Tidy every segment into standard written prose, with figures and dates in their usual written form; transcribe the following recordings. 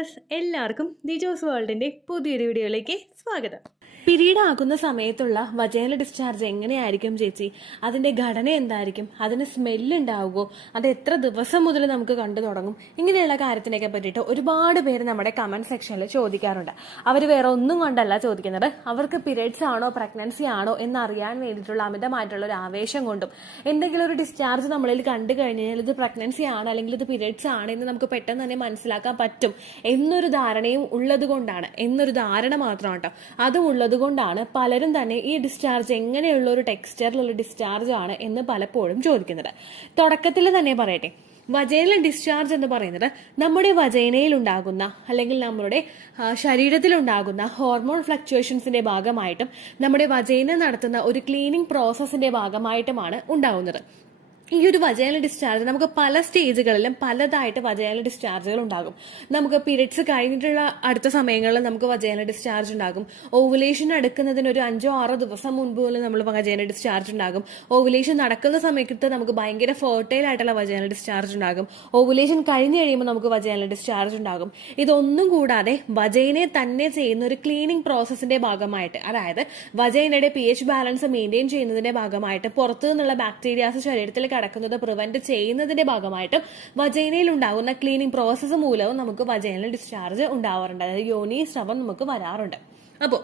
Viewers, എല്ലാവർക്കും ദിജോസ് വേൾഡിന്റെ പുതിയൊരു വീഡിയോയിലേക്ക് സ്വാഗതം. പീരീഡ് ആകുന്ന സമയത്തുള്ള വജൈനൽ ഡിസ്ചാർജ് എങ്ങനെയായിരിക്കും ചേച്ചി? അതിന്റെ ഘടന എന്തായിരിക്കും? അതിന് സ്മെല്ല് ഉണ്ടാവുമോ? അത് എത്ര ദിവസം മുതൽ നമുക്ക് കണ്ടു തുടങ്ങും? ഇങ്ങനെയുള്ള കാര്യത്തിനൊക്കെ പറ്റിയിട്ട് ഒരുപാട് പേര് നമ്മുടെ കമന്റ് സെക്ഷനിൽ ചോദിക്കാറുണ്ട്. അവർ വേറെ ഒന്നും കൊണ്ടല്ല ചോദിക്കുന്നത്, അവർക്ക് പീരീഡ്സ് ആണോ പ്രഗ്നൻസി ആണോ എന്നറിയാൻ വേണ്ടിയിട്ടുള്ള അമിതമായിട്ടുള്ള ഒരു ആവേശം കൊണ്ടും എന്തെങ്കിലും ഒരു ഡിസ്ചാർജ് നമ്മളിൽ കണ്ടു കഴിഞ്ഞാൽ ഇത് പ്രഗ്നൻസി ആണ് അല്ലെങ്കിൽ ഇത് പീരീഡ്സ് ആണ് എന്ന് നമുക്ക് പെട്ടെന്ന് തന്നെ മനസ്സിലാക്കാൻ പറ്റും എന്നൊരു ധാരണയും ഉള്ളത് കൊണ്ടാണ്, എന്നൊരു ധാരണ മാത്രമാണ് കേട്ടോ, അതും ഉള്ളത് കൊണ്ടാണ് പലരും തന്നെ ഈ ഡിസ്ചാർജ് എങ്ങനെയുള്ള ഒരു ടെക്സ്ചറിലുള്ള ഡിസ്ചാർജ് ആണ് എന്ന് പലപ്പോഴും ചോദിക്കുന്നത്. തുടക്കത്തിൽ തന്നെ പറയട്ടെ, വജൈനൽ ഡിസ്ചാർജ് എന്ന് പറയുന്നത് നമ്മുടെ വജൈനയിൽ ഉണ്ടാകുന്ന അല്ലെങ്കിൽ നമ്മുടെ ശരീരത്തിലുണ്ടാകുന്ന ഹോർമോൺ ഫ്ലക്ച്വേഷൻസിന്റെ ഭാഗമായിട്ടും നമ്മുടെ വജൈന നടത്തുന്ന ഒരു ക്ലീനിങ് പ്രോസസ്സിന്റെ ഭാഗമായിട്ടുമാണ് ഉണ്ടാകുന്നത്. ഈ ഒരു വജൈനൽ ഡിസ്ചാർജ് നമുക്ക് പല സ്റ്റേജുകളിലും പലതായിട്ട് വജൈനൽ ഡിസ്ചാർജുകൾ ഉണ്ടാകും. നമുക്ക് പീരിയഡ്സ് കഴിഞ്ഞിട്ടുള്ള അടുത്ത സമയങ്ങളിൽ നമുക്ക് വജൈനൽ ഡിസ്ചാർജ് ഉണ്ടാകും. ഓവുലേഷൻ അടുക്കുന്നതിന് ഒരു 5-6 ദിവസം മുൻപ് പോലും നമ്മൾ വജൈനൽ ഡിസ്ചാർജ് ഉണ്ടാകും. ഓവുലേഷൻ നടക്കുന്ന സമയത്ത് നമുക്ക് ഭയങ്കര ഫെർട്ടൈൽ ആയിട്ടുള്ള വജൈനൽ ഡിസ്ചാർജ് ഉണ്ടാകും. ഓവുലേഷൻ കഴിഞ്ഞ് കഴിയുമ്പോൾ നമുക്ക് വജൈനൽ ഡിസ്ചാർജ് ഉണ്ടാകും. ഇതൊന്നും കൂടാതെ വജൈനെ തന്നെ ചെയ്യുന്ന ഒരു ക്ലീനിങ് പ്രോസസ്സിന്റെ ഭാഗമായിട്ട്, അതായത് വജൈനയുടെ pH ബാലൻസ് മെയിൻറ്റെയിൻ ചെയ്യുന്നതിന്റെ ഭാഗമായിട്ട് പുറത്തു നിന്നുള്ള ബാക്ടീരിയാസ് ശരീരത്തിൽ കടക്കുന്നത് പ്രിവെന്റ് ചെയ്യുന്നതിന്റെ ഭാഗമായിട്ടും വജൈനയിൽ ഉണ്ടാകുന്ന ക്ലീനിങ് പ്രോസസ്സ് മൂലവും നമുക്ക് വജൈനൽ ഡിസ്ചാർജ് ഉണ്ടാവാറുണ്ട്. അതായത് യോനി സ്രവം നമുക്ക് വരാറുണ്ട്. അപ്പോൾ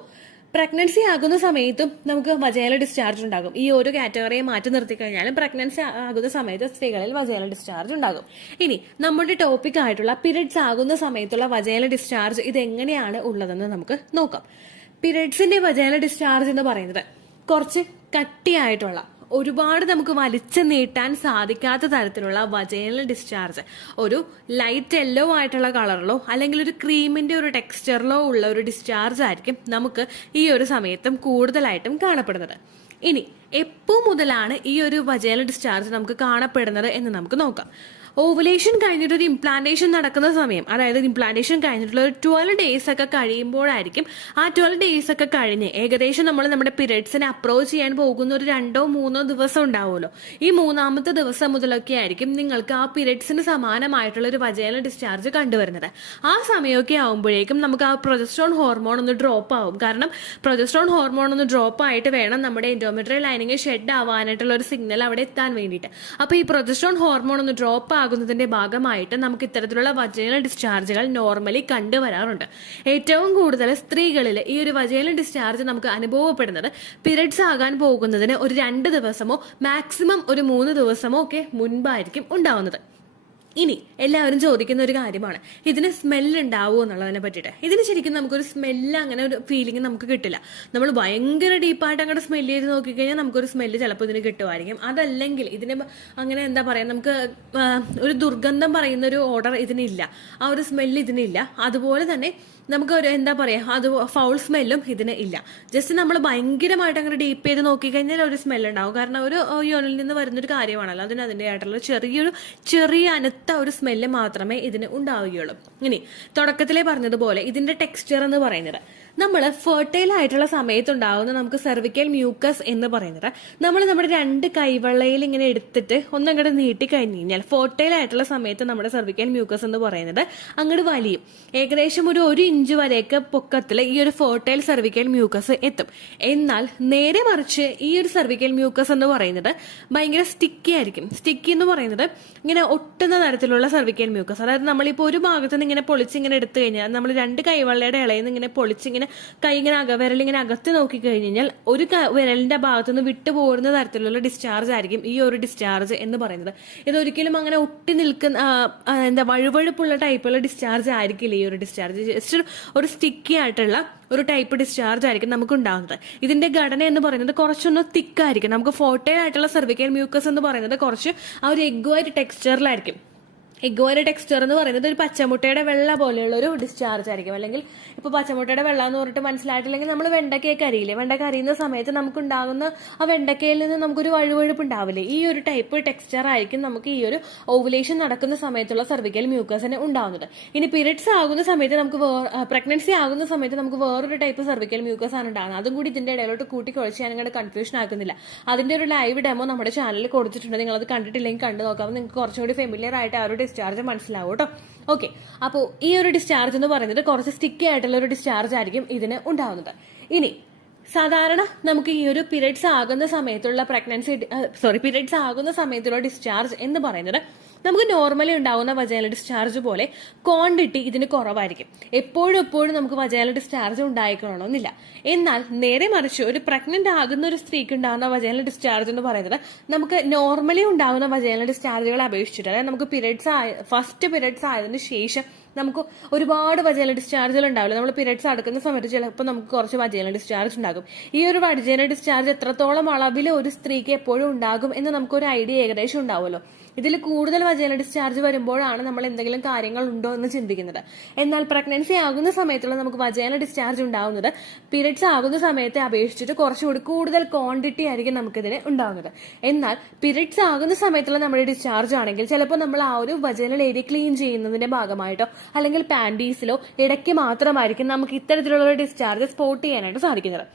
പ്രഗ്നൻസി ആകുന്ന സമയത്തും നമുക്ക് വജൈനൽ ഡിസ്ചാർജ് ഉണ്ടാകും. ഈ ഒരു കാറ്റഗറിയെ മാറ്റി നിർത്തി കഴിഞ്ഞാലും പ്രഗ്നൻസി ആകുന്ന സമയത്ത് സ്ത്രീകളിൽ വജൈനൽ ഡിസ്ചാർജ് ഉണ്ടാകും. ഇനി നമ്മുടെ ടോപ്പിക് ആയിട്ടുള്ള പീരിയഡ്സ് ആകുന്ന സമയത്തുള്ള വജൈനൽ ഡിസ്ചാർജ് ഇത് എങ്ങനെയാണ് ഉള്ളതെന്ന് നമുക്ക് നോക്കാം. പീരിയഡ്സിന്റെ വജൈനൽ ഡിസ്ചാർജ് എന്ന് പറയുന്നത് കുറച്ച് കട്ടിയായിട്ടുള്ള, ഒരുപാട് നമുക്ക് വലിച്ചു നീട്ടാൻ സാധിക്കാത്ത തരത്തിലുള്ള വജൈനൽ ഡിസ്ചാർജ്, ഒരു ലൈറ്റ് യെല്ലോ ആയിട്ടുള്ള കളറിലോ അല്ലെങ്കിൽ ഒരു ക്രീമിന്റെ ഒരു ടെക്സ്ചറിലോ ഉള്ള ഒരു ഡിസ്ചാർജ് ആയിരിക്കും നമുക്ക് ഈ ഒരു സമയത്തും കൂടുതലായിട്ടും കാണപ്പെടുന്നത്. ഇനി എപ്പോ മുതലാണ് ഈ ഒരു വജൈനൽ ഡിസ്ചാർജ് നമുക്ക് കാണപ്പെടുന്നത് എന്ന് നമുക്ക് നോക്കാം. ഓവുലേഷൻ കഴിഞ്ഞിട്ട് ഒരു ഇംപ്ലാന്റേഷൻ നടക്കുന്ന സമയം, അതായത് ഇംപ്ലാന്റേഷൻ കഴിഞ്ഞിട്ടുള്ള ഒരു 12 ഡേയ്സ് ഒക്കെ കഴിയുമ്പോഴായിരിക്കും, ആ 12 ഡേയ്സ് ഒക്കെ കഴിഞ്ഞ് ഏകദേശം നമ്മൾ നമ്മുടെ പീരിയഡ്സിനെ അപ്രോച്ച് ചെയ്യാൻ പോകുന്ന ഒരു 2-3 ദിവസം ഉണ്ടാവുമല്ലോ, ഈ 3ാമത്തെ ദിവസം മുതലൊക്കെ ആയിരിക്കും നിങ്ങൾക്ക് ആ പീരിയഡ്സിന് സമാനമായിട്ടുള്ള ഒരു വജൈനൽ ഡിസ്ചാർജ് കണ്ടുവരുന്നത്. ആ സമയമൊക്കെ ആകുമ്പോഴേക്കും നമുക്ക് ആ പ്രൊജസ്ട്രോൺ ഹോർമോൺ ഒന്ന് ഡ്രോപ്പ് ആവും. കാരണം പ്രൊജസ്ട്രോൺ ഹോർമോൺ ഒന്ന് ഡ്രോപ്പ് ആയിട്ട് വേണം നമ്മുടെ എൻഡോമെട്രിയൽ ലൈനിങ് ഷെഡ് ആവാനായിട്ടുള്ള ഒരു സിഗ്നൽ അവിടെ എത്താൻ വേണ്ടിയിട്ട്. അപ്പൊ ഈ പ്രൊജസ്ട്രോൺ ഹോർമോൺ ഒന്ന് ഡ്രോപ്പ് ആകുന്നതിന്റെ ഭാഗമായിട്ട് നമുക്ക് ഇത്തരത്തിലുള്ള വജൈനൽ ഡിസ്ചാർജുകൾ നോർമലി കണ്ടുവരാറുണ്ട്. ഏറ്റവും കൂടുതൽ സ്ത്രീകളിൽ ഈ ഒരു വജൈനൽ ഡിസ്ചാർജ് നമുക്ക് അനുഭവപ്പെടുന്നത് പീരിയഡ്സ് ആകാൻ പോകുന്നതിന് ഒരു 2 ദിവസമോ മാക്സിമം ഒരു 3 ദിവസമോ ഒക്കെ മുൻപായിരിക്കും ഉണ്ടാവുന്നത്. ഇനി എല്ലാവരും ചോദിക്കുന്ന ഒരു കാര്യമാണ്, ഇതിന് സ്മെല്ല് ഉണ്ടാവുമോ എന്നുള്ളതിനെ പറ്റിയിട്ട്. ഇതിന് ശരിക്കും നമുക്കൊരു സ്മെല്ല്, അങ്ങനെ ഒരു ഫീലിംഗ് നമുക്ക് കിട്ടില്ല. നമ്മൾ ഭയങ്കര ഡീപ്പായിട്ട് അങ്ങോട്ട് സ്മെല്ല് ചെയ്ത് നോക്കിക്കഴിഞ്ഞാൽ നമുക്കൊരു സ്മെല്ല് ചിലപ്പോൾ ഇതിന് കിട്ടുമായിരിക്കും. അതല്ലെങ്കിൽ ഇതിന് അങ്ങനെ എന്താ പറയുക, നമുക്ക് ഒരു ദുർഗന്ധം പറയുന്ന ഒരു ഓർഡർ ഇതിനില്ല, ആ ഒരു സ്മെല്ല് ഇതിനില്ല. അതുപോലെ തന്നെ നമുക്ക് ഒരു എന്താ പറയുക, അത് ഫൗൾ സ്മെല്ലും ഇതിന് ഇല്ല. ജസ്റ്റ് നമ്മൾ ഭയങ്കരമായിട്ട് അങ്ങനെ ഡീപ്പ് ചെയ്ത് നോക്കിക്കഴിഞ്ഞാൽ ഒരു സ്മെല്ല് ഉണ്ടാവും. കാരണം ഒരു യോനിൽ നിന്ന് വരുന്നൊരു കാര്യമാണല്ലോ, അതിന് അതിൻ്റെതായിട്ടുള്ള ചെറിയ അനത്ത ഒരു സ്മെല്ല് മാത്രമേ ഇതിന് ഉണ്ടാവുകയുള്ളൂ. ഇനി തുടക്കത്തിലേ പറഞ്ഞതുപോലെ ഇതിന്റെ ടെക്സ്ചർ എന്ന് പറയുന്നത്, നമ്മൾ ഫെർട്ടൈൽ ആയിട്ടുള്ള സമയത്തുണ്ടാവുന്ന നമുക്ക് സെർവിക്കൽ മ്യൂക്കസ് എന്ന് പറയുന്നത്, നമ്മൾ നമ്മുടെ 2 കൈവെള്ളയിൽ ഇങ്ങനെ എടുത്തിട്ട് ഒന്നങ്ങോട്ട് നീട്ടി കഴിഞ്ഞ് കഴിഞ്ഞാൽ ഫെർട്ടൈൽ ആയിട്ടുള്ള സമയത്ത് നമ്മുടെ സെർവിക്കൽ മ്യൂക്കസ് എന്ന് പറയുന്നത് അങ്ങോട്ട് വലിയും. ഏകദേശം ഒരു 1 ഇഞ്ച് വരെയൊക്കെ പൊക്കത്തിൽ ഈ ഒരു ഫെർട്ടൈൽ സെർവിക്കൽ മ്യൂക്കസ് എത്തും. എന്നാൽ നേരെ മറിച്ച് ഈ ഒരു സെർവിക്കൽ മ്യൂക്കസ് എന്ന് പറയുന്നത് ഭയങ്കര സ്റ്റിക്കി ആയിരിക്കും. സ്റ്റിക്കി എന്ന് പറയുന്നത് ഇങ്ങനെ ഒട്ടുന്ന തരത്തിലുള്ള സെർവിക്കൽ മ്യൂക്കസ്, അതായത് നമ്മളിപ്പോൾ ഒരു ഭാഗത്ത് നിന്ന് ഇങ്ങനെ പൊളിച്ചിങ്ങനെ എടുത്തു കഴിഞ്ഞാൽ, നമ്മൾ 2 കൈവെള്ളയുടെ ഇളയിൽ നിന്ന് ഇങ്ങനെ പൊളിച്ചിങ്ങനെ കൈ ഇങ്ങനെ വിരലിങ്ങനെ അകത്ത് നോക്കി കഴിഞ്ഞ് കഴിഞ്ഞാൽ ഒരു വിരലിന്റെ ഭാഗത്തുനിന്ന് വിട്ടുപോകുന്ന തരത്തിലുള്ള ഡിസ്ചാർജ് ആയിരിക്കും ഈ ഒരു ഡിസ്ചാർജ് എന്ന് പറയുന്നത്. ഇതൊരിക്കലും അങ്ങനെ ഒട്ടി നിൽക്കുന്ന എന്താ വഴുവഴുപ്പുള്ള ടൈപ്പുള്ള ഡിസ്ചാർജ് ആയിരിക്കില്ല ഈ ഒരു ഡിസ്ചാർജ്. ജസ്റ്റ് ഒരു സ്റ്റിക്കി ആയിട്ടുള്ള ഒരു ടൈപ്പ് ഡിസ്ചാർജ് ആയിരിക്കും നമുക്ക് ഉണ്ടാകുന്നത്. ഇതിന്റെ ഘടന എന്ന് പറയുന്നത് കുറച്ചൊന്ന് തിക്കായിരിക്കും. നമുക്ക് ഫെർട്ടൈൽ ആയിട്ടുള്ള സെർവിക്കൽ മ്യൂക്കസ് എന്ന് പറയുന്നത് കുറച്ച് ആ ഒരു എഗ് വൈറ്റ് ടെക്സ്ചറിലായിരിക്കും. എഗ്ഗോയുടെ ടെക്സ്ചർ എന്ന് പറയുന്നത് ഒരു പച്ചമുട്ടയുടെ വെള്ള പോലെയുള്ള ഒരു ഡിസ്ചാർജ് ആയിരിക്കും. അല്ലെങ്കിൽ ഇപ്പൊ പച്ചമുട്ടയുടെ വെള്ള എന്ന് പറഞ്ഞിട്ട് മനസ്സിലായിട്ടില്ലെങ്കിൽ നമ്മൾ വെണ്ടക്കയൊക്കെ അരിയില്ലേ, വെണ്ടക്ക അരിയുന്ന സമയത്ത് നമുക്ക് ഉണ്ടാകുന്ന ആ വെണ്ടക്കയിൽ നിന്ന് നമുക്കൊരു വഴുവഴുപ്പ് ഉണ്ടാവില്ലേ, ഈ ഒരു ടൈപ്പ് ടെക്സ്ചർ ആയിരിക്കും നമുക്ക് ഈ ഒരു ഓവുലേഷൻ നടക്കുന്ന സമയത്തുള്ള സെർവിക്കൽ മ്യൂക്കസിന് ഉണ്ടാകുന്നത്. ഇനി പീരിയഡ്സ് ആകുന്ന സമയത്ത് നമുക്ക് പ്രഗ്നൻസി ആകുന്ന സമയത്ത് നമുക്ക് വേറൊരു ടൈപ്പ് സെർവിക്കൽ മ്യൂക്കസ് ആണ് ഉണ്ടാകുന്നത്. അതും കൂടി ഇതിന്റെ ഇടയിലോട്ട് കൂട്ടി കുഴച്ച് ഞാൻ അങ്ങോട്ട് കൺഫ്യൂഷൻ ആക്കുന്നില്ല. അതിന്റെ ഒരു ലൈവ് ഡെമോ നമ്മുടെ ചാനലിൽ കൊടുത്തിട്ടുണ്ട്, നിങ്ങൾ അത് കണ്ടിട്ടില്ലെങ്കിൽ കണ്ടു നോക്കാം. നിങ്ങൾക്ക് കുറച്ചുകൂടി ഫെമിലിയർ ആയിട്ട് ആ ഒരു ഡിസ്ചാർജ് മനസ്സിലാവും കേട്ടോ. ഓക്കെ, അപ്പോൾ ഈ ഒരു ഡിസ്ചാർജ് എന്ന് പറയുന്നത് കുറച്ച് സ്റ്റിക്കി ആയിട്ടുള്ള ഒരു ഡിസ്ചാർജ് ആയിരിക്കും ഇതിന് ഉണ്ടാവുന്നത്. ഇനി സാധാരണ നമുക്ക് ഈ ഒരു പീരിയഡ്സ് ആകുന്ന സമയത്തുള്ള പീരിയഡ്സ് ആകുന്ന സമയത്തുള്ള ഡിസ്ചാർജ് എന്ന് പറയുന്നത് നമുക്ക് നോർമലി ഉണ്ടാവുന്ന വജൈനൽ ഡിസ്ചാർജ് പോലെ ക്വാണ്ടിറ്റി ഇതിന് കുറവായിരിക്കും. എപ്പോഴും നമുക്ക് വജൈനൽ ഡിസ്ചാർജ് ഉണ്ടായിക്കണമെന്നില്ല. എന്നാൽ നേരെ മറിച്ച് ഒരു പ്രഗ്നന്റ് ആകുന്ന ഒരു സ്ത്രീക്ക് ഉണ്ടാകുന്ന വജൈനൽ ഡിസ്ചാർജ് എന്ന് പറയുന്നത് നമുക്ക് നോർമലി ഉണ്ടാകുന്ന വജൈനൽ ഡിസ്ചാർജുകളെ അപേക്ഷിച്ചിട്ട്, അതായത് നമുക്ക് ഫസ്റ്റ് പീരിയഡ്സ് ആയതിനു ശേഷം നമുക്ക് ഒരുപാട് വജൈനൽ ഡിസ്ചാർജുകൾ ഉണ്ടാവില്ല. നമ്മൾ പീരിയഡ്സ് അടുക്കുന്ന സമയത്ത് ചിലപ്പോൾ നമുക്ക് കുറച്ച് വജൈനൽ ഡിസ്ചാർജ് ഉണ്ടാകും. ഈ ഒരു വജൈനൽ ഡിസ്ചാർജ് എത്രത്തോളം അളവിൽ ഒരു സ്ത്രീക്ക് എപ്പോഴും ഉണ്ടാകും എന്ന് നമുക്കൊരു ഐഡിയ ഏകദേശം ഉണ്ടാവുമല്ലോ. ഇതിൽ കൂടുതൽ വജൈനൽ ഡിസ്ചാർജ് വരുമ്പോഴാണ് നമ്മൾ എന്തെങ്കിലും കാര്യങ്ങൾ ഉണ്ടോ എന്ന് ചിന്തിക്കുന്നത്. എന്നാൽ പ്രഗ്നൻസി ആകുന്ന സമയത്തുള്ള നമുക്ക് വജൈനൽ ഡിസ്ചാർജ് ഉണ്ടാവുന്നത് പീരിയഡ്സ് ആകുന്ന സമയത്തെ അപേക്ഷിച്ചിട്ട് കുറച്ചുകൂടി കൂടുതൽ ക്വാണ്ടിറ്റി ആയിരിക്കും നമുക്കിതിന് ഉണ്ടാവുന്നത്. എന്നാൽ പീരിയഡ്സ് ആകുന്ന സമയത്തുള്ള നമ്മുടെ ഡിസ്ചാർജ് ആണെങ്കിൽ ചിലപ്പോൾ നമ്മൾ ആ ഒരു വജൈനൽ ഏരിയ ക്ലീൻ ചെയ്യുന്നതിന്റെ ഭാഗമായിട്ടോ അല്ലെങ്കിൽ പാൻറ്റീസിലോ ഇടയ്ക്ക് മാത്രമായിരിക്കും നമുക്ക് ഇത്തരത്തിലുള്ള ഒരു ഡിസ്ചാർജ് സ്പോട്ട് ചെയ്യാനായിട്ട് സാധിക്കുന്നത്.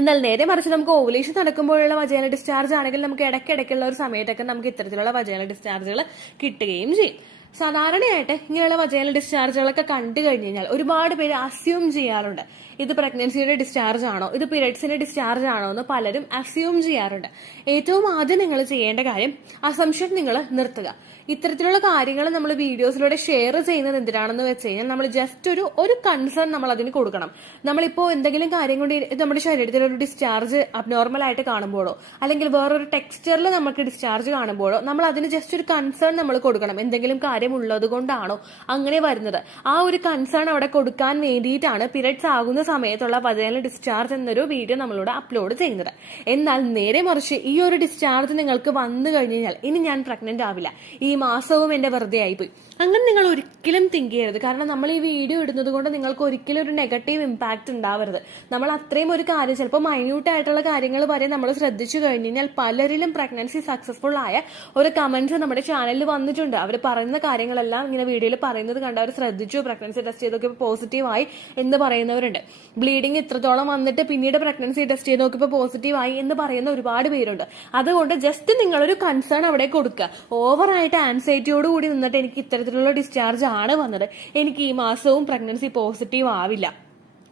എന്നാൽ നേരെ മറിച്ച് നമുക്ക് ഓവുലേഷൻ നടക്കുമ്പോഴുള്ള വജൈനൽ ഡിസ്ചാർജ് ആണെങ്കിൽ നമുക്ക് ഇടയ്ക്കിടയ്ക്കുള്ള ഒരു സമയത്തൊക്കെ നമുക്ക് ഇത്തരത്തിലുള്ള വജൈനൽ ഡിസ്ചാർജുകൾ കിട്ടുകയും ചെയ്യും. സാധാരണയായിട്ട് ഇങ്ങനെയുള്ള വജൈനൽ ഡിസ്ചാർജുകളൊക്കെ കണ്ടു കഴിഞ്ഞു കഴിഞ്ഞാൽ ഒരുപാട് പേര് അസ്യൂം ചെയ്യാറുണ്ട്, ഇത് പ്രഗ്നൻസിയുടെ ഡിസ്ചാർജ് ആണോ, ഇത് പീരിയഡ്സിന്റെ ഡിസ്ചാർജ് ആണോ എന്ന് പലരും അസ്യൂം ചെയ്യാറുണ്ട്. ഏറ്റവും ആദ്യം നിങ്ങൾ ചെയ്യേണ്ട കാര്യം അസംഷൻ നിങ്ങൾ നിർത്തുക. ഇത്തരത്തിലുള്ള കാര്യങ്ങൾ നമ്മൾ വീഡിയോസിലൂടെ ഷെയർ ചെയ്യുന്നത് എന്തിനാണെന്ന് വെച്ച് കഴിഞ്ഞാൽ നമ്മൾ ജസ്റ്റ് ഒരു കൺസേൺ നമ്മൾ അതിന് കൊടുക്കണം. നമ്മളിപ്പോൾ എന്തെങ്കിലും കാര്യം കൊണ്ട് നമ്മുടെ ശരീരത്തിൽ ഒരു ഡിസ്ചാർജ് അബ്നോർമൽ ആയിട്ട് കാണുമ്പോഴോ അല്ലെങ്കിൽ വേറൊരു ടെക്സ്ചറിൽ നമുക്ക് ഡിസ്ചാർജ് കാണുമ്പോഴോ നമ്മൾ അതിന് ജസ്റ്റ് ഒരു കൺസേൺ നമ്മൾ കൊടുക്കണം. എന്തെങ്കിലും കാര്യം ഉള്ളത് കൊണ്ടാണോ അങ്ങനെ വരുന്നത്, ആ ഒരു കൺസേൺ അവിടെ കൊടുക്കാൻ വേണ്ടിയിട്ടാണ് പീരിയഡ്സ് ആകുന്ന സമയത്തുള്ള വജൈനൽ ഡിസ്ചാർജ് എന്നൊരു വീഡിയോ നമ്മളിവിടെ അപ്ലോഡ് ചെയ്യുന്നത്. എന്നാൽ നേരെ മറിച്ച് ഈ ഒരു ഡിസ്ചാർജ് നിങ്ങൾക്ക് വന്നു കഴിഞ്ഞു കഴിഞ്ഞാൽ ഇനി ഞാൻ പ്രഗ്നന്റ് ആവില്ല, ഈ മാസവും എന്റെ വെറുതെ ആയിപ്പോയി, അങ്ങനെ നിങ്ങൾ ഒരിക്കലും തിങ്ക് ചെയ്യരുത്. കാരണം നമ്മൾ ഈ വീഡിയോ ഇടുന്നത് കൊണ്ട് നിങ്ങൾക്ക് ഒരിക്കലും ഒരു നെഗറ്റീവ് ഇമ്പാക്ട് ഉണ്ടാവരുത്. നമ്മൾ അത്രയും ഒരു കാര്യം, ചിലപ്പോൾ മൈന്യൂട്ട് ആയിട്ടുള്ള കാര്യങ്ങൾ വരെ നമ്മൾ ശ്രദ്ധിച്ചു കഴിഞ്ഞു കഴിഞ്ഞാൽ പലരിലും പ്രഗ്നൻസി സക്സസ്ഫുൾ ആയ ഒരു കമന്റ്സ് നമ്മുടെ ചാനലിൽ വന്നിട്ടുണ്ട്. അവർ പറയുന്ന കാര്യങ്ങളെല്ലാം ഇങ്ങനെ വീഡിയോയിൽ പറയുന്നത് കണ്ട് അവർ ശ്രദ്ധിച്ചു, പ്രഗ്നൻസി ടെസ്റ്റ് ചെയ്തൊക്കെ പോസിറ്റീവായി എന്ന് പറയുന്നവരുണ്ട്. ബ്ലീഡിങ് ഇത്രത്തോളം വന്നിട്ട് പിന്നീട് പ്രഗ്നൻസി ടെസ്റ്റ് ചെയ്ത് നോക്കിയപ്പോൾ പോസിറ്റീവായി എന്ന് പറയുന്ന ഒരുപാട് പേരുണ്ട്. അതുകൊണ്ട് ജസ്റ്റ് നിങ്ങളൊരു കൺസേൺ അവിടെ കൊടുക്കുക. ഓവറായിട്ട് ആൻസൈറ്റിയോടുകൂടി നിന്നിട്ട് എനിക്ക് ഇത്തരത്തിലുള്ള ഡിസ്ചാർജ് ആണ് വന്നത്, എനിക്ക് ഈ മാസവും പ്രഗ്നൻസി പോസിറ്റീവ് ആവില്ല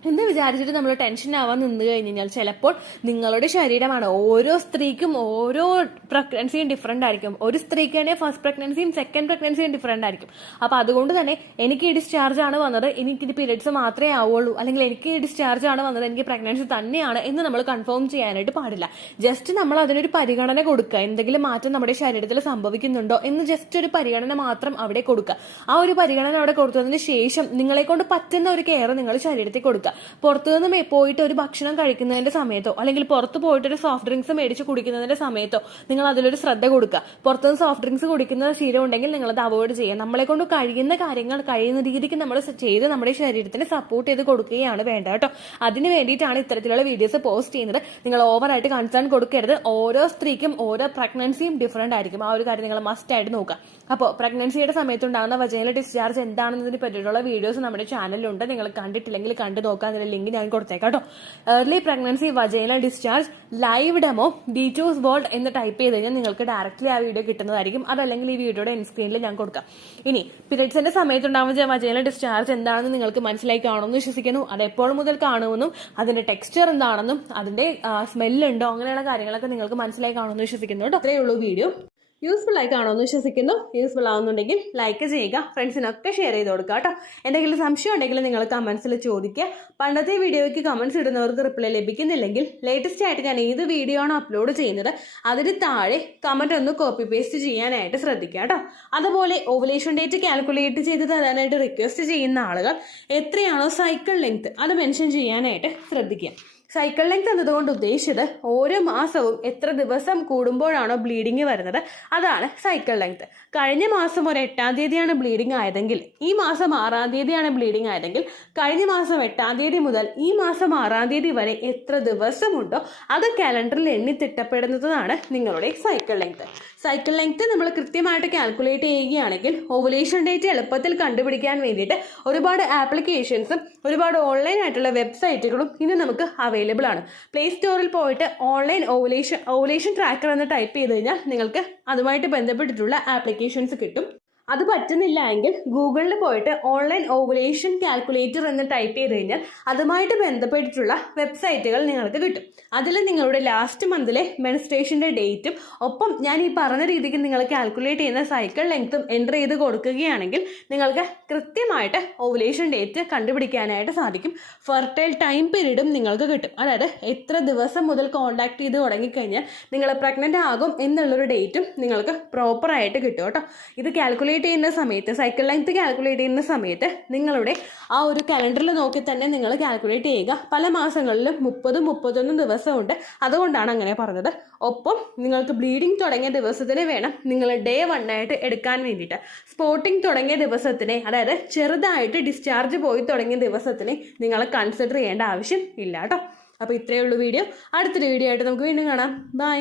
എന്ന് വിചാരിച്ചിട്ട് നമ്മൾ ടെൻഷൻ ആവാൻ നിന്ന് കഴിഞ്ഞ് കഴിഞ്ഞാൽ ചിലപ്പോൾ നിങ്ങളുടെ ശരീരമാണ്, ഓരോ സ്ത്രീക്കും ഓരോ പ്രഗ്നൻസിയും ഡിഫറെന്റ് ആയിരിക്കും. ഒരു സ്ത്രീക്കാണെങ്കിൽ ഫസ്റ്റ് പ്രഗ്നൻസിയും സെക്കൻഡ് പ്രഗ്നൻസിയും ഡിഫറെന്റ് ആയിരിക്കും. അപ്പൊ അതുകൊണ്ട് തന്നെ എനിക്ക് ഈ ഡിസ്ചാർജ് ആണ് വന്നത്, എനിക്കിത് പീരിയഡ്സ് മാത്രമേ ആവുള്ളൂ, അല്ലെങ്കിൽ എനിക്ക് ഈ ഡിസ്ചാർജ് ആണ് വന്നത്, എനിക്ക് പ്രഗ്നൻസി തന്നെയാണ് എന്ന് നമ്മൾ കൺഫേം ചെയ്യാനായിട്ട് പാടില്ല. ജസ്റ്റ് നമ്മൾ അതിനൊരു പരിഗണന കൊടുക്കുക. എന്തെങ്കിലും മാറ്റം നമ്മുടെ ശരീരത്തിൽ സംഭവിക്കുന്നുണ്ടോ എന്ന് ജസ്റ്റ് ഒരു പരിഗണന മാത്രം അവിടെ കൊടുക്കുക. ആ ഒരു പരിഗണന അവിടെ കൊടുത്തതിന് ശേഷം നിങ്ങളെ കൊണ്ട് പറ്റുന്ന ഒരു കെയർ നിങ്ങൾ ശരീരത്തിൽ കൊടുക്കുക. പുറത്തുനിന്ന് പോയിട്ട് ഒരു ഭക്ഷണം കഴിക്കുന്നതിന്റെ സമയത്തോ അല്ലെങ്കിൽ പുറത്ത് പോയിട്ട് ഒരു സോഫ്റ്റ് ഡ്രിങ്ക്സ് മേടിച്ച് കുടിക്കുന്നതിന്റെ സമയത്തോ നിങ്ങൾ അതിലൊരു ശ്രദ്ധ കൊടുക്കുക. പുറത്തുനിന്ന് സോഫ്റ്റ് ഡ്രിങ്ക്സ് കുടിക്കുന്ന ശീലം ഉണ്ടെങ്കിൽ നിങ്ങൾ അത് അവോയ്ഡ് ചെയ്യുക. നമ്മളെ കൊണ്ട് കഴിയുന്ന കാര്യങ്ങൾ കഴിയുന്ന രീതിക്ക് നമ്മൾ ചെയ്ത് നമ്മുടെ ശരീരത്തിന് സപ്പോർട്ട് ചെയ്ത് കൊടുക്കുകയാണ് വേണ്ടത് കേട്ടോ. അതിന് വേണ്ടിയിട്ടാണ് ഇത്തരത്തിലുള്ള വീഡിയോസ് പോസ്റ്റ് ചെയ്യുന്നത്. നിങ്ങൾ ഓവറായിട്ട് കൺസേൺ കൊടുക്കരുത്. ഓരോ സ്ത്രീക്കും ഓരോ പ്രഗ്നൻസിയും ഡിഫറെന്റ് ആയിരിക്കും. ആ ഒരു കാര്യം നിങ്ങൾ മസ്റ്റ് ആയിട്ട് നോക്കുക. അപ്പോൾ പ്രഗ്നൻസിയുടെ സമയത്തുണ്ടാകുന്ന വജൈനൽ ഡിസ്ചാർജ് എന്താണെന്നതിനെ പറ്റിയിട്ടുള്ള വീഡിയോസ് നമ്മുടെ ചാനലിലുണ്ട്. നിങ്ങൾ കണ്ടിട്ടില്ലെങ്കിൽ കണ്ടു നോക്കുക. അതിന്റെ ലിങ്ക് ഞാൻ കൊടുത്തേക്കാം കേട്ടോ. Early pregnancy vaginal discharge live demo Deetos World എന്ന് ടൈപ്പ് ചെയ്ത് കഴിഞ്ഞാൽ നിങ്ങൾക്ക് ഡയറക്റ്റ്ലി ആ വീഡിയോ കിട്ടുന്നതായിരിക്കും. അതല്ലെങ്കിൽ ഈ വീഡിയോയുടെ സ്ക്രീനിൽ ഞാൻ കൊടുക്കാം. ഇനി പീരിയഡ്സിന്റെ സമയത്തുണ്ടാവുന്ന വജൈനൽ ഡിസ്ചാർജ് എന്താണെന്ന് നിങ്ങൾക്ക് മനസ്സിലായി കാണുമെന്ന് വിശ്വസിക്കുന്നു. അത് എപ്പോൾ മുതൽ കാണുമെന്നും അതിന്റെ ടെക്സ്ചർ എന്താണെന്നും അതിന്റെ സ്മെല്ലുണ്ടോ അങ്ങനെയുള്ള കാര്യങ്ങളൊക്കെ നിങ്ങൾക്ക് മനസ്സിലായി കാണുമെന്ന് വിശ്വസിക്കുന്നു കേട്ടോ. അത്രയേ ഉള്ളൂ വീഡിയോ. യൂസ്ഫുൾ ആയി കാണുമെന്ന് വിശ്വസിക്കുന്നു. യൂസ്ഫുൾ ആവുന്നുണ്ടെങ്കിൽ ലൈക്ക് ചെയ്യുക, ഫ്രണ്ട്സിനൊക്കെ ഷെയർ ചെയ്ത് കൊടുക്കുക കേട്ടോ. എന്തെങ്കിലും സംശയം ഉണ്ടെങ്കിൽ നിങ്ങൾ കമന്റ്സിൽ ചോദിക്കുക. പണ്ടത്തെ വീഡിയോയ്ക്ക് കമന്റ്സ് ഇടുന്നവർക്ക് റിപ്ലൈ ലഭിക്കുന്നില്ലെങ്കിൽ ലേറ്റസ്റ്റ് ആയിട്ട് ഞാൻ ഏത് വീഡിയോ ആണോ അപ്ലോഡ് ചെയ്യുന്നത് അതിന് താഴെ കമന്റ് ഒന്ന് കോപ്പി പേസ്റ്റ് ചെയ്യാനായിട്ട് ശ്രദ്ധിക്കുക കേട്ടോ. അതുപോലെ ഓവുലേഷൻ ഡേറ്റ് കാൽക്കുലേറ്റ് ചെയ്ത് തരാനായിട്ട് റിക്വസ്റ്റ് ചെയ്യുന്ന ആളുകൾ എത്രയാണോ സൈക്കിൾ ലെങ്ത് അത് മെൻഷൻ ചെയ്യാനായിട്ട് ശ്രദ്ധിക്കുക. സൈക്കിൾ ലെങ്ത് എന്നതുകൊണ്ട് ഉദ്ദേശിച്ചത് ഓരോ മാസവും എത്ര ദിവസം കൂടുമ്പോഴാണോ ബ്ലീഡിങ് വരുന്നത് അതാണ് സൈക്കിൾ ലെങ്ത്. കഴിഞ്ഞ മാസം ഒരു 8-ാം തീയതിയാണ് ബ്ലീഡിങ് ആയതെങ്കിൽ ഈ മാസം 6-ാം തീയതിയാണ് ബ്ലീഡിങ് ആയതെങ്കിൽ കഴിഞ്ഞ മാസം 8-ാം തീയതി മുതൽ ഈ മാസം 6-ാം തീയതി വരെ എത്ര ദിവസമുണ്ടോ അത് കാലണ്ടറിൽ എണ്ണി തിട്ടപ്പെടുന്നതാണ് നിങ്ങളുടെ സൈക്കിൾ ലെങ്ത്. സൈക്കിൾ ലെങ്ത് നമ്മൾ കൃത്യമായിട്ട് കാൽക്കുലേറ്റ് ചെയ്യുകയാണെങ്കിൽ ഓവുലേഷൻ ഡേറ്റ് എളുപ്പത്തിൽ കണ്ടുപിടിക്കാൻ വേണ്ടിയിട്ട് ഒരുപാട് ആപ്ലിക്കേഷൻസും ഒരുപാട് ഓൺലൈൻ ആയിട്ടുള്ള വെബ്സൈറ്റുകളും ഇന്ന് നമുക്ക് അവൈലബിൾ ആണ്. പ്ലേ സ്റ്റോറിൽ പോയിട്ട് ഓൺലൈൻ ഓവുലേഷൻ ട്രാക്കർ എന്ന് ടൈപ്പ് ചെയ്ത് കഴിഞ്ഞാൽ നിങ്ങൾക്ക് അതുമായിട്ട് ബന്ധപ്പെട്ടിട്ടുള്ള ആപ്ലിക്കേഷൻസ് കിട്ടും. അത് പറ്റുന്നില്ല എങ്കിൽ ഗൂഗിളിൽ പോയിട്ട് ഓൺലൈൻ ഓവുലേഷൻ കാൽക്കുലേറ്റർ എന്ന് ടൈപ്പ് ചെയ്ത് കഴിഞ്ഞാൽ അതുമായിട്ട് ബന്ധപ്പെട്ടിട്ടുള്ള വെബ്സൈറ്റുകൾ നിങ്ങൾക്ക് കിട്ടും. അതിൽ നിങ്ങളുടെ ലാസ്റ്റ് മന്തിലെ മെൻസ്ട്രേഷൻ്റെ ഡേറ്റും ഒപ്പം ഞാൻ ഈ പറഞ്ഞ രീതിക്ക് നിങ്ങൾ കാൽക്കുലേറ്റ് ചെയ്യുന്ന സൈക്കിൾ ലെങ്ത്തും എൻ്റർ ചെയ്ത് കൊടുക്കുകയാണെങ്കിൽ നിങ്ങൾക്ക് കൃത്യമായിട്ട് ഓവുലേഷൻ ഡേറ്റ് കണ്ടുപിടിക്കാനായിട്ട് സാധിക്കും. ഫെർട്ടൈൽ ടൈം പീരീഡും നിങ്ങൾക്ക് കിട്ടും. അതായത് എത്ര ദിവസം മുതൽ കോൺടാക്ട് ചെയ്ത് തുടങ്ങിക്കഴിഞ്ഞാൽ നിങ്ങൾ പ്രഗ്നൻ്റ് ആകും എന്നുള്ളൊരു ഡേറ്റും നിങ്ങൾക്ക് പ്രോപ്പറായിട്ട് കിട്ടും കേട്ടോ. ഇത് കാൽക്കുലേറ്റ് ചെയ്യുന്ന സമയത്ത്, സൈക്കിൾ ലെങ്ത് കാൽക്കുലേറ്റ് ചെയ്യുന്ന സമയത്ത് നിങ്ങളുടെ ആ ഒരു കലണ്ടറിൽ നോക്കി തന്നെ നിങ്ങൾ കാൽക്കുലേറ്റ് ചെയ്യുക. പല മാസങ്ങളിലും 30-31 ദിവസമുണ്ട്, അതുകൊണ്ടാണ് അങ്ങനെ പറഞ്ഞത്. ഒപ്പം നിങ്ങൾക്ക് ബ്ലീഡിങ് തുടങ്ങിയ ദിവസത്തിന് വേണം നിങ്ങൾ ഡേ 1 ആയിട്ട് എടുക്കാൻ വേണ്ടിയിട്ട്. സ്പോട്ടിങ് തുടങ്ങിയ ദിവസത്തിനെ, അതായത് ചെറുതായിട്ട് ഡിസ്ചാർജ് പോയി തുടങ്ങിയ ദിവസത്തിനെ നിങ്ങൾ കൺസിഡർ ചെയ്യേണ്ട ആവശ്യം ഇല്ല കേട്ടോ. അപ്പോൾ ഇത്രയേ ഉള്ളൂ വീഡിയോ. അടുത്തൊരു വീഡിയോ ആയിട്ട് നമുക്ക് വീണ്ടും കാണാം. ബൈ.